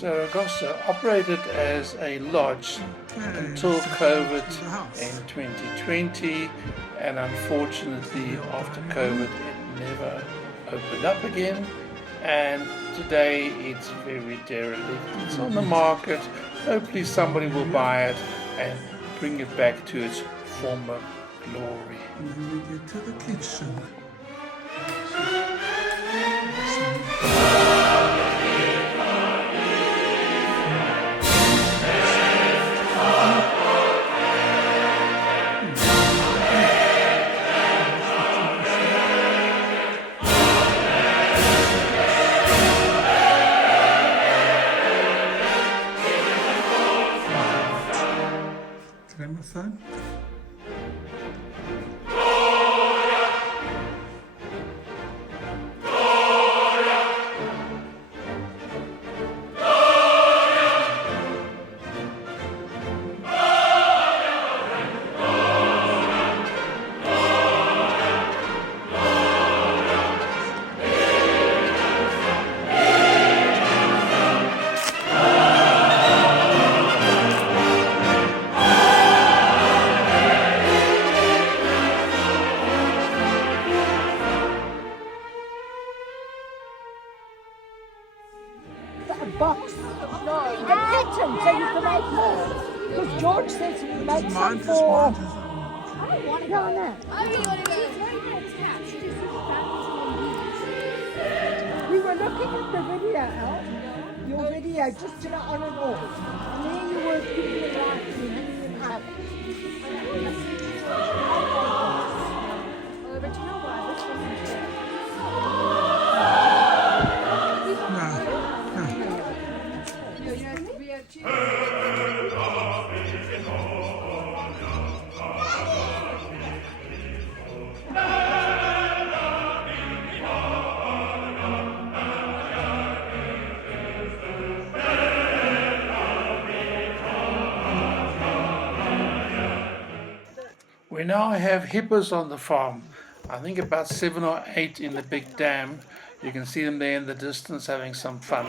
Saragossa operated as a lodge until COVID in 2020, and unfortunately after COVID it never opened up again, and today it's very derelict. It's on the market. Hopefully somebody will buy it and bring it back to its former glory. We get to the kitchen. Gramophone. A box. No, a pattern so you can make more. Because George says he makes some for... No, no. We were looking at the video, Al. Your video, just on and off. And there you were giving it right to me and have it. But you know what? This wasn't fair. We now have hippos on the farm. I think about 7 or 8 in the big dam. You can see them there in the distance having some fun.